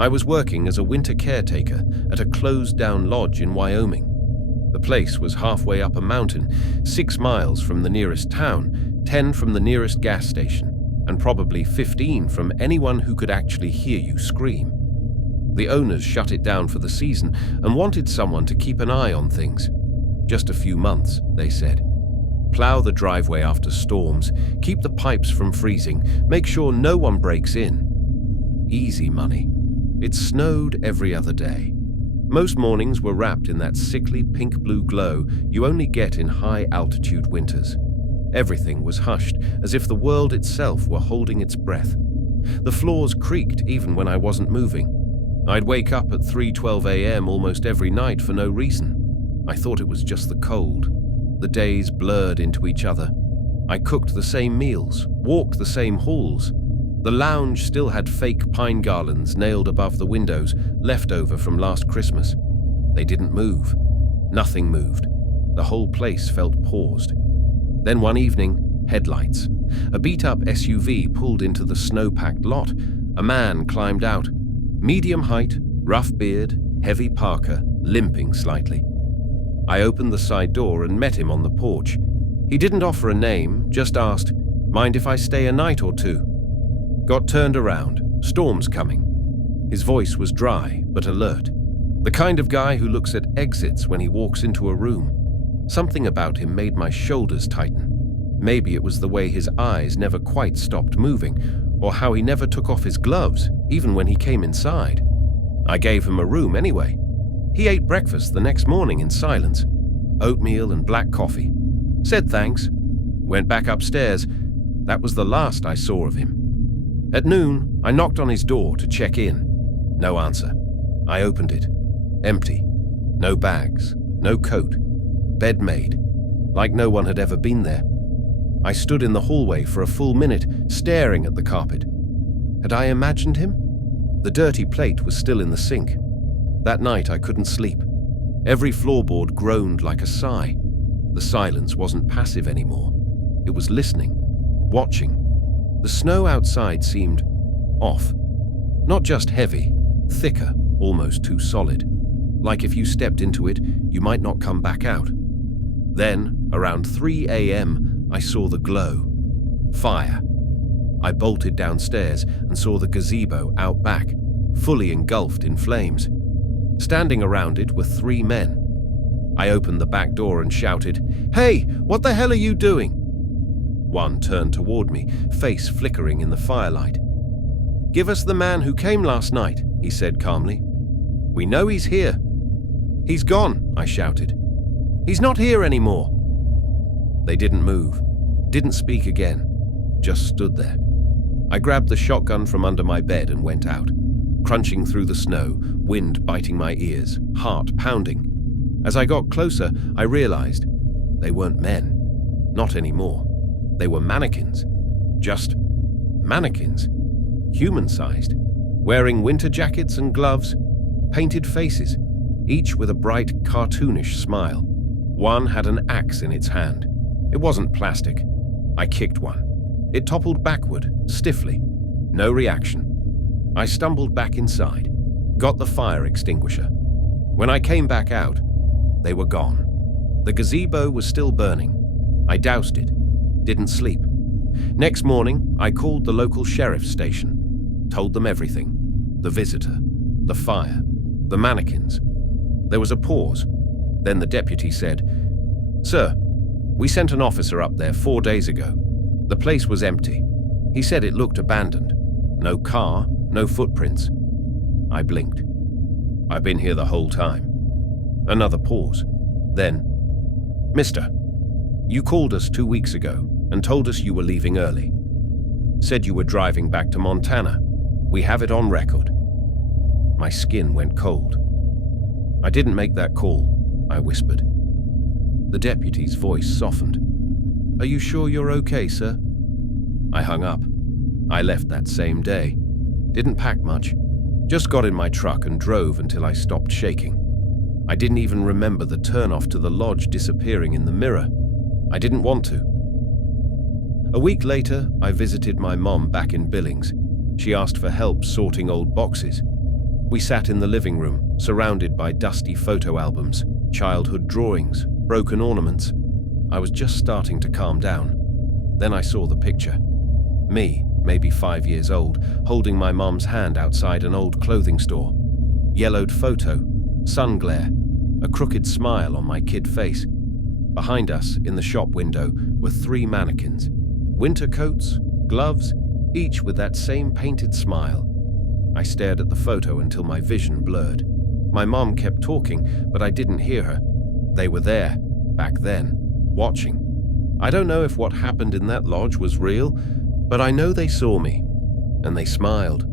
I was working as a winter caretaker at a closed-down lodge in Wyoming. The place was halfway up a mountain, 6 miles from the nearest town, 10 from the nearest gas station, and probably 15 from anyone who could actually hear you scream. The owners shut it down for the season and wanted someone to keep an eye on things. Just a few months, they said. Plow the driveway after storms, keep the pipes from freezing, make sure no one breaks in. Easy money. It snowed every other day. Most mornings were wrapped in that sickly pink-blue glow you only get in high-altitude winters. Everything was hushed, as if the world itself were holding its breath. The floors creaked even when I wasn't moving. I'd wake up at 3:12 a.m. almost every night for no reason. I thought it was just the cold. The days blurred into each other. I cooked the same meals, walked the same halls. The lounge still had fake pine garlands nailed above the windows, left over from last Christmas. They didn't move. Nothing moved. The whole place felt paused. Then one evening, headlights. A beat-up SUV pulled into the snow-packed lot. A man climbed out. Medium height, rough beard, heavy parka, limping slightly. I opened the side door and met him on the porch. He didn't offer a name, just asked, "Mind if I stay a night or two?" Got turned around. Storm's coming. His voice was dry, but alert. The kind of guy who looks at exits when he walks into a room. Something about him made my shoulders tighten. Maybe it was the way his eyes never quite stopped moving, or how he never took off his gloves, even when he came inside. I gave him a room anyway. He ate breakfast the next morning in silence. Oatmeal and black coffee. Said thanks. Went back upstairs. That was the last I saw of him. At noon, I knocked on his door to check in. No answer. I opened it. Empty. No bags. No coat. Bed made. Like no one had ever been there. I stood in the hallway for a full minute, staring at the carpet. Had I imagined him? The dirty plate was still in the sink. That night I couldn't sleep. Every floorboard groaned like a sigh. The silence wasn't passive anymore. It was listening, watching. The snow outside seemed off. Not just heavy, thicker, almost too solid. Like if you stepped into it, you might not come back out. Then, around 3 a.m., I saw the glow. Fire. I bolted downstairs and saw the gazebo out back, fully engulfed in flames. Standing around it were 3 men. I opened the back door and shouted, "Hey, what the hell are you doing?" One turned toward me, face flickering in the firelight. "Give us the man who came last night," he said calmly. "We know he's here." "He's gone," I shouted. "He's not here anymore." They didn't move, didn't speak again, just stood there. I grabbed the shotgun from under my bed and went out, crunching through the snow, wind biting my ears, heart pounding. As I got closer, I realized they weren't men. Not anymore. They were mannequins. Just mannequins. Human-sized. Wearing winter jackets and gloves. Painted faces. Each with a bright, cartoonish smile. One had an axe in its hand. It wasn't plastic. I kicked one. It toppled backward, stiffly. No reaction. I stumbled back inside. Got the fire extinguisher. When I came back out, they were gone. The gazebo was still burning. I doused it. Didn't sleep. Next morning, I called the local sheriff's station. Told them everything. The visitor. The fire. The mannequins. There was a pause. Then the deputy said, "Sir, we sent an officer up there 4 days ago. The place was empty. He said it looked abandoned. No car, no footprints." I blinked. "I've been here the whole time." Another pause. Then, "Mister, you called us 2 weeks ago and told us you were leaving early. Said you were driving back to Montana. We have it on record." My skin went cold. "I didn't make that call," I whispered. The deputy's voice softened. "Are you sure you're okay, sir?" I hung up. I left that same day. Didn't pack much. Just got in my truck and drove until I stopped shaking. I didn't even remember the turnoff to the lodge disappearing in the mirror. I didn't want to. A week later, I visited my mom back in Billings. She asked for help sorting old boxes. We sat in the living room, surrounded by dusty photo albums, childhood drawings, broken ornaments. I was just starting to calm down. Then I saw the picture. Me, maybe 5 years old, holding my mom's hand outside an old clothing store. Yellowed photo, sun glare, a crooked smile on my kid face. Behind us, in the shop window, were 3 mannequins. Winter coats, gloves, each with that same painted smile. I stared at the photo until my vision blurred. My mom kept talking, but I didn't hear her. They were there, back then, watching. I don't know if what happened in that lodge was real, but I know they saw me, and they smiled.